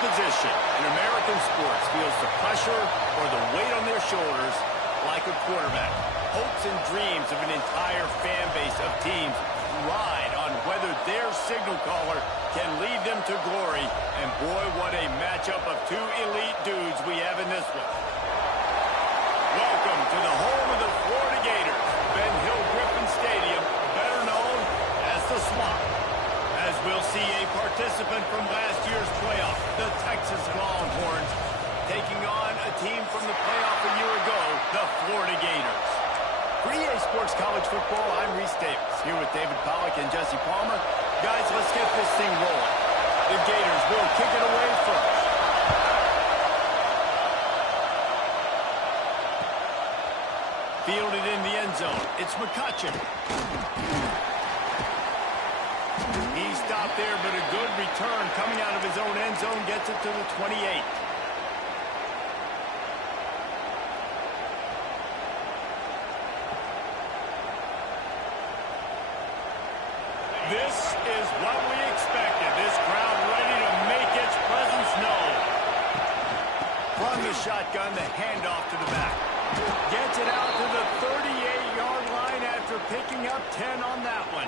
position in American sports feels the pressure or the weight on their shoulders like a quarterback. Hopes and dreams of an entire fan base of teams ride on whether their signal caller can lead them to glory. And boy, what a matchup of two elite dudes we have in this one. Welcome to the home of the Florida Gators, Ben Hill Griffin Stadium, better known as the Swamp. As we'll see a participant from last year's playoff, the Texas Longhorns, taking on a team from the playoff a year ago, the Florida Gators. For EA Sports College Football, I'm Reese Davis, here with David Pollack and Jesse Palmer. Guys, let's get this thing rolling. The Gators will kick it away first. Fielded in the end zone. It's McCutcheon. He stopped there, but a good return coming out of his own end zone gets it to the 28. This is what we expected. This crowd ready to make its presence known. From the shotgun, the handoff to the back. Gets it out to the 38-yard line after picking up 10 on that one.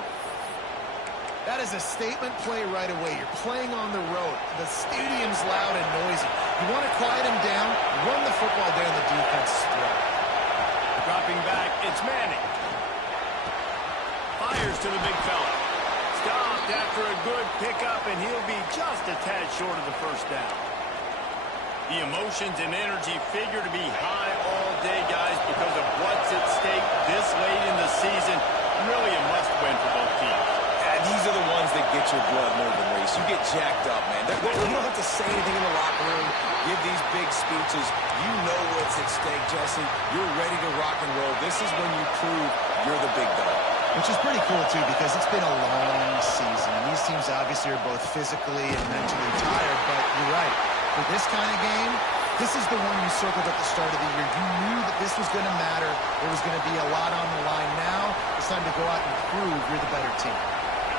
That is a statement play right away. You're playing on the road. The stadium's loud and noisy. You want to quiet him down, run the football down the defense's throat. Dropping back, it's Manning. Fires to the big fella. Stopped after a good pickup, and he'll be just a tad short of the first down. The emotions and energy figure to be high all day, guys, because of what's at stake this late in the season. Really a must-win for both teams. These are the ones that get your blood moving, Reese. You get jacked up, man. You don't have to say anything in the locker room, give these big speeches. You know what's at stake, Jesse. You're ready to rock and roll. This is when you prove you're the big dog. Which is pretty cool, too, because it's been a long season. These teams obviously are both physically and mentally tired, but you're right. For this kind of game, this is the one you circled at the start of the year. You knew that this was going to matter. There was going to be a lot on the line. Now it's time to go out and prove you're the better team.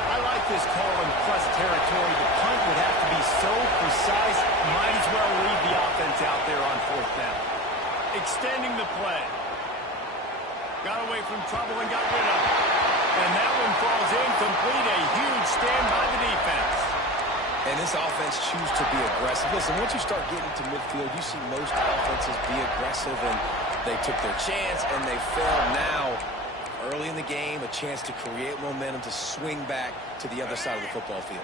I like this call in plus territory. The punt would have to be so precise, might as well leave the offense out there on fourth down. Extending the play. Got away from trouble and got rid of it. And that one falls incomplete. A huge stand by the defense. And this offense chooses to be aggressive. Listen, once you start getting to midfield, you see most offenses be aggressive, and they took their chance, and they failed now. Early in the game, a chance to create momentum, to swing back to the other side of the football field.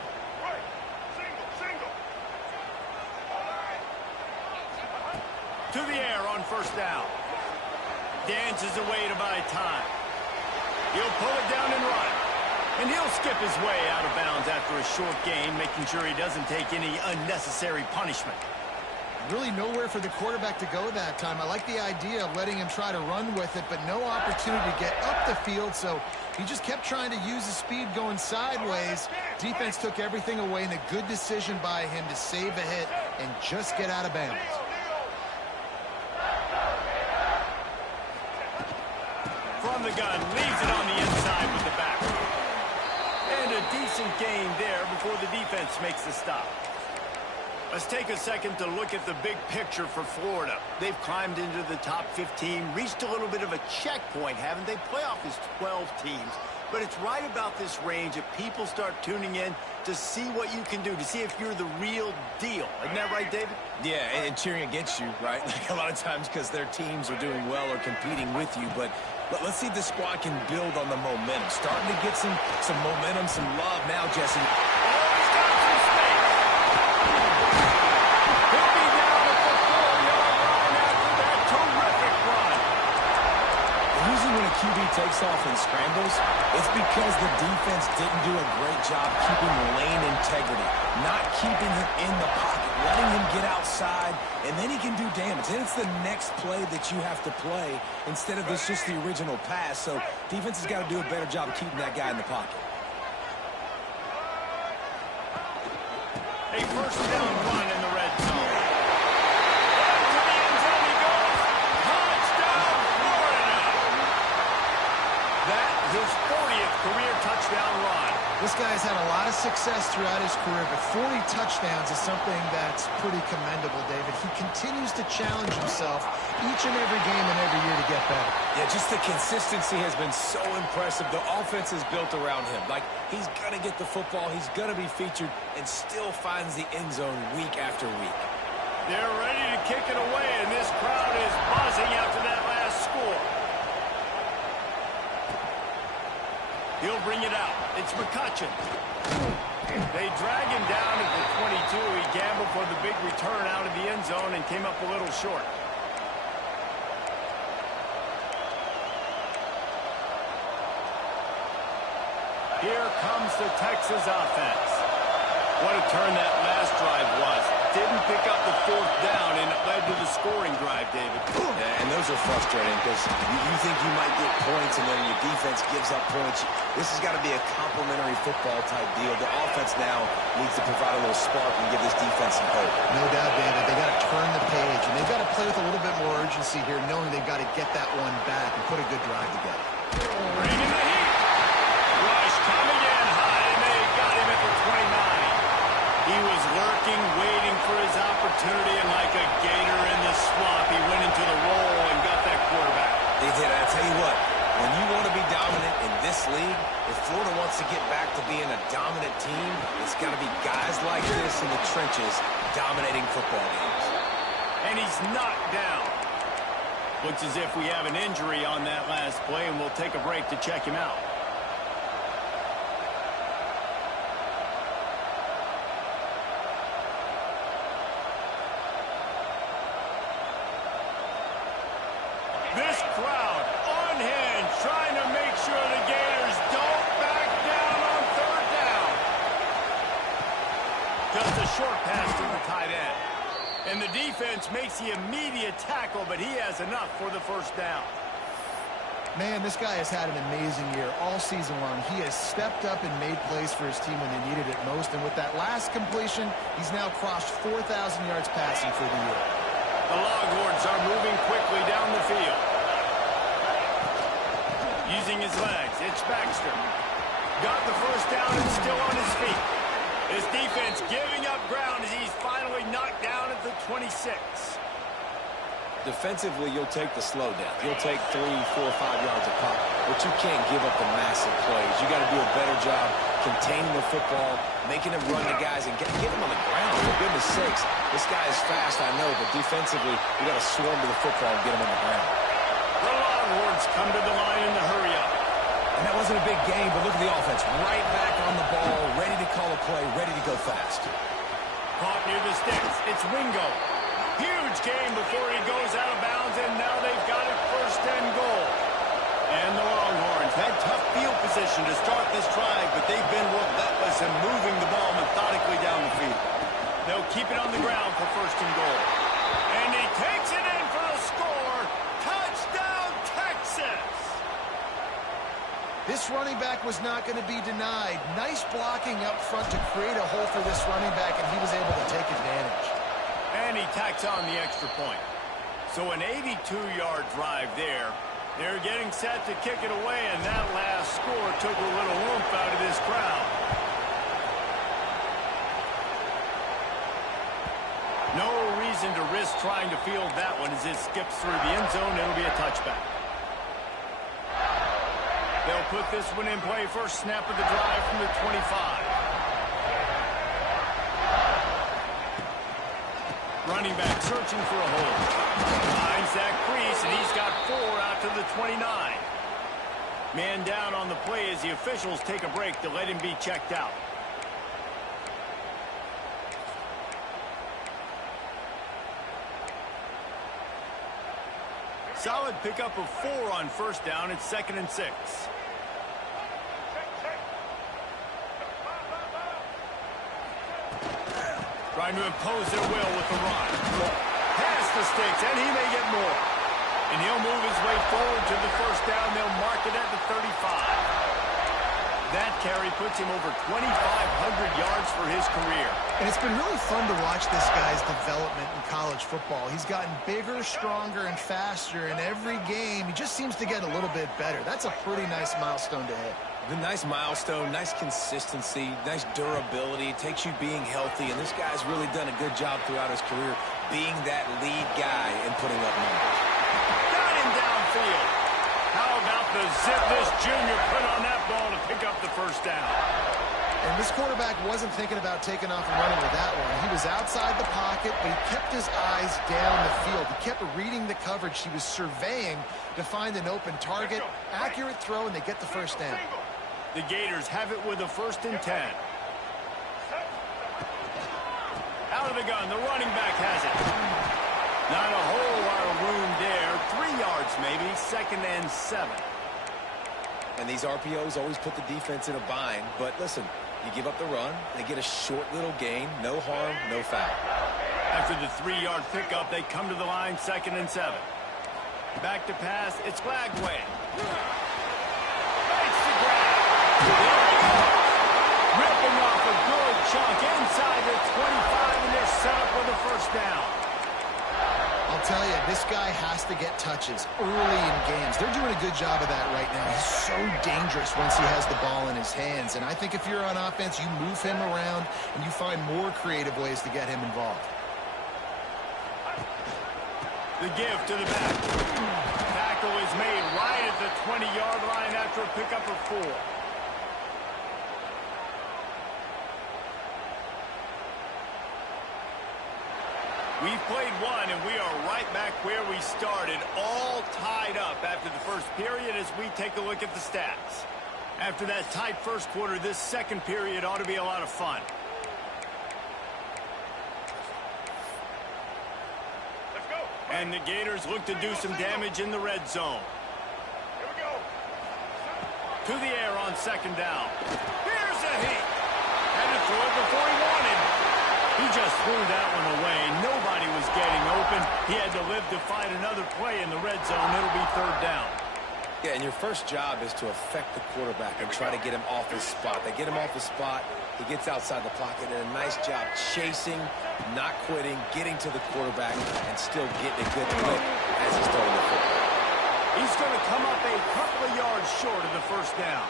To the air on first down. Dances away to buy time. He'll pull it down and run. And he'll skip his way out of bounds after a short gain, making sure he doesn't take any unnecessary punishment. Really nowhere for the quarterback to go that time. I like the idea of letting him try to run with it, but no opportunity to get up the field, so he just kept trying to use his speed going sideways. Defense took everything away, and a good decision by him to save a hit and just get out of bounds. From the gun, leaves it on the inside with the back. And a decent gain there before the defense makes the stop. Let's take a second to look at the big picture for Florida. They've climbed into the top 15, reached a little bit of a checkpoint, haven't they? Playoff is 12 teams. But it's right about this range that people start tuning in to see what you can do, to see if you're the real deal. Isn't that right, David? Yeah, and cheering against you, right? Like a lot of times because their teams are doing well or competing with you. But let's see if this squad can build on the momentum. Starting to get some momentum, some love now, Jesse. QB takes off and scrambles, it's because the defense didn't do a great job keeping lane integrity, not keeping him in the pocket, letting him get outside, and then he can do damage. And it's the next play that you have to play instead of this just the original pass. So defense has got to do a better job of keeping that guy in the pocket. A first down run in the red zone. This guy's had a lot of success throughout his career, but 40 touchdowns is something that's pretty commendable, David. He continues to challenge himself each and every game and every year to get better. Yeah, just the consistency has been so impressive. The offense is built around him. Like, he's going to get the football, he's going to be featured, and still finds the end zone week after week. They're ready to kick it away, and this crowd is buzzing after that last score. He'll bring it out. It's McCutcheon. They drag him down at the 22. He gambled for the big return out of the end zone and came up a little short. Here comes the Texas offense. What a turn that last drive was. Didn't pick up the fourth down, and it led to the scoring drive, David. Yeah, and those are frustrating because you think you might get points, and then your defense gives up points. This has got to be a complimentary football type deal. The offense now needs to provide a little spark and give this defense some hope. No doubt, David. They got to turn the page, and they've got to play with a little bit more urgency here, knowing they've got to get that one back and put a good drive together. Bringing the heat. Rush coming in high, and they got him at the 29. He was lurking, waiting for his opportunity, and like a gator in the swamp, he went into the roll and got that quarterback. They did. I tell you what, when you want to be dominant in this league, if Florida wants to get back to being a dominant team, it's got to be guys like this in the trenches dominating football games. And he's knocked down. Looks as if we have an injury on that last play, and we'll take a break to check him out. This crowd unhinged, trying to make sure the Gators don't back down on third down. Just a short pass to the tight end. And the defense makes the immediate tackle, but he has enough for the first down. Man, this guy has had an amazing year all season long. He has stepped up and made plays for his team when they needed it most. And with that last completion, he's now crossed 4,000 yards passing for the year. The Longhorns are moving quickly down the field. Using his legs, it's Baxter. Got the first down and still on his feet. His defense giving up ground as he's finally knocked down at the 26. Defensively, you'll take the slow down. You'll take 3, 4, 5 yards a pop, but you can't give up the massive plays. You got to do a better job containing the football, making him run the guys, and get him on the ground. For goodness sakes, this guy is fast, I know, but defensively, you got to swarm to the football and get him on the ground. The Longhorns come to the line in the hurry up. And that wasn't a big game, but look at the offense. Right back on the ball, ready to call a play, ready to go fast. Caught near the sticks. It's Wingo. Huge game before he goes out of bounds, and now they've got it first and goal. And the Longhorns had tough field position to start this drive, but they've been relentless in moving the ball methodically down the field. They'll keep it on the ground for first and goal. And he takes it in for the score. Touchdown, Texas! This running back was not going to be denied. Nice blocking up front to create a hole for this running back, and he was able to take advantage. And he tacks on the extra point. So an 82-yard drive there. They're getting set to kick it away, and that last score took a little oomph out of this crowd. No reason to risk trying to field that one as it skips through the end zone. It'll be a touchback. They'll put this one in play first snap of the drive from the 25. Running back searching for a hole. Finds that crease, and he's got 4 out to the 29. Man down on the play as the officials take a break to let him be checked out. Solid pickup of 4 on first down. It's 2nd and 6. Trying to impose their will with the run. Past the sticks, and he may get more. And he'll move his way forward to the first down. They'll mark it at the 35. That carry puts him over 2,500 yards for his career. And it's been really fun to watch this guy's development in college football. He's gotten bigger, stronger, and faster in every game. He just seems to get a little bit better. That's a pretty nice milestone to hit. The nice milestone, nice consistency, nice durability. It takes you being healthy, and this guy's really done a good job throughout his career being that lead guy and putting up numbers. Got him downfield. How about the zip this junior put on that ball to pick up the first down? And this quarterback wasn't thinking about taking off and running with that one. He was outside the pocket, but he kept his eyes down the field. He kept reading the coverage. He was surveying to find an open target. Accurate throw, and they get the first down. The Gators have it with a 1st and 10. Out of the gun, the running back has it. Not a whole lot of room there. 3 yards maybe, 2nd and 7. And these RPOs always put the defense in a bind. But listen, you give up the run, they get a short little gain, no harm, no foul. After the 3-yard pickup, they come to the line, 2nd and 7. Back to pass, it's Glagway. Makes the grab. Ripping off a good chunk inside the 25, and they're set up for the first down. I'll tell you, this guy has to get touches early in games. They're doing a good job of that right now. He's so dangerous once he has the ball in his hands. And I think if you're on offense, you move him around and you find more creative ways to get him involved. The give to the back. Tackle is made right at the 20-yard line after a pickup of 4. We've played one, and we are right back where we started, all tied up after the first period as we take a look at the stats. After that tight first quarter, this second period ought to be a lot of fun. Let's go. And the Gators look to do some damage in the red zone. Here we go. To the air on 2nd down. Here's a heat. Had to throw it before he wanted. He just threw that one away. Nobody was getting open. He had to live to find another play in the red zone. It'll be 3rd down. Yeah, and your first job is to affect the quarterback and try to get him off his spot. They get him off his spot. He gets outside the pocket, and a nice job chasing, not quitting, getting to the quarterback, and still getting a good lick as he's throwing the football. He's going to come up a couple of yards short of the first down.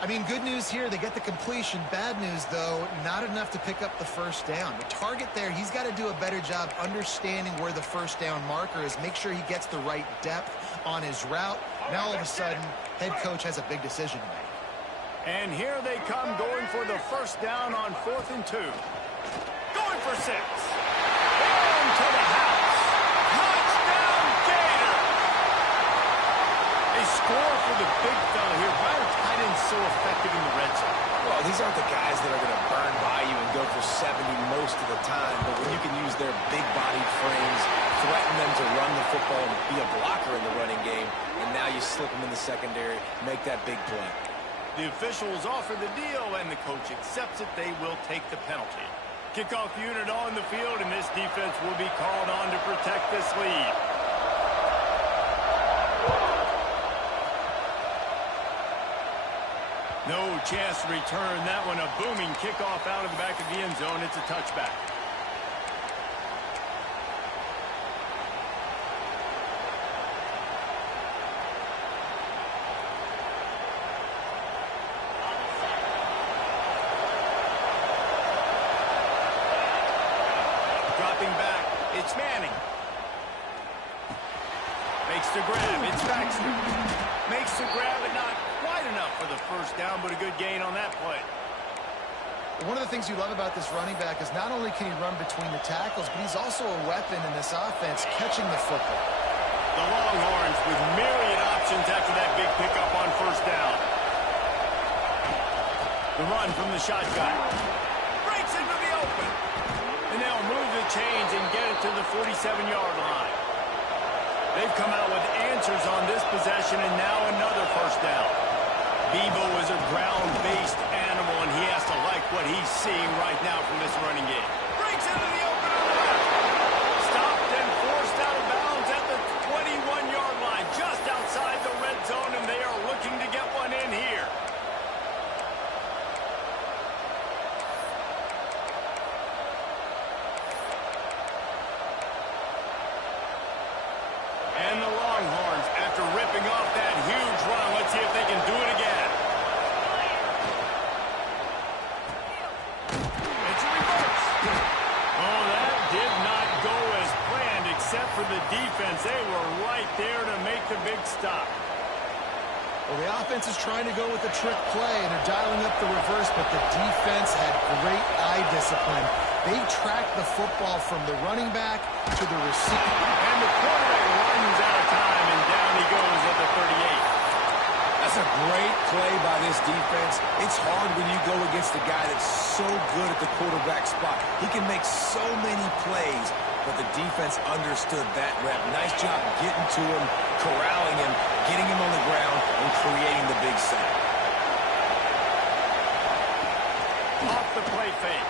I mean, good news here, they get the completion. Bad news, though, not enough to pick up the first down. The target there, he's got to do a better job understanding where the first down marker is, make sure he gets the right depth on his route. Now, all of a sudden, head coach has a big decision to make. And here they come going for the first down on 4th and 2. Going for 6. Down to the house. Touchdown, Gator! They score for the big fella here. Why are tight ends so effective in the red zone? Well, these aren't the guys that are going to burn by you and go for 70 most of the time, but when you can use their big-bodied frames, threaten them to run the football and be a blocker in the running game, and now you slip them in the secondary, make that big play. The officials offer the deal, and the coach accepts it. They will take the penalty. Kickoff unit on the field, and this defense will be called on to protect this lead. No chance to return that one. A booming kickoff out of the back of the end zone. It's a touchback. Dropping back. It's Manning. Makes the grab. It's Baxter. Makes the grab, but not quite enough for the first down, but a good gain on that play. One of the things you love about this running back is not only can he run between the tackles, but he's also a weapon in this offense, catching the football. The Longhorns with myriad options after that big pickup on first down. The run from the shotgun. Breaks into the open. And they'll move the chains and get it to the 47-yard line. They've come out with answers on this possession, and now another first down. Bebo is a ground-based animal, and he has to like what he's seeing right now from this running game. Breaks into the open on the left. Stopped and forced out of bounds at the 21-yard line, just outside the red zone, and they are looking to get one in here. And the Longhorns, after ripping off that huge run, let's see if they can do it again. for the defense. They were right there to make the big stop. Well, the offense is trying to go with the trick play, and they're dialing up the reverse, but the defense had great eye discipline. They tracked the football from the running back to the receiver. And the quarterback runs out of time, and down he goes at the 38. That's a great play by this defense. It's hard when you go against a guy that's so good at the quarterback spot. He can make so many plays, but the defense understood that rep. Nice job getting to him, corralling him, getting him on the ground, and creating the big sack. Off the play fake.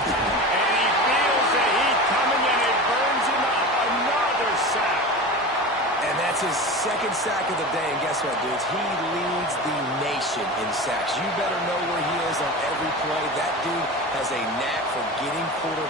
And he feels the heat coming, and it burns him up. Another sack. And that's his second sack of the day. And guess what, dudes? He leads the nation in sacks. You better know where he is on every play. That dude has a knack for getting quarterbacks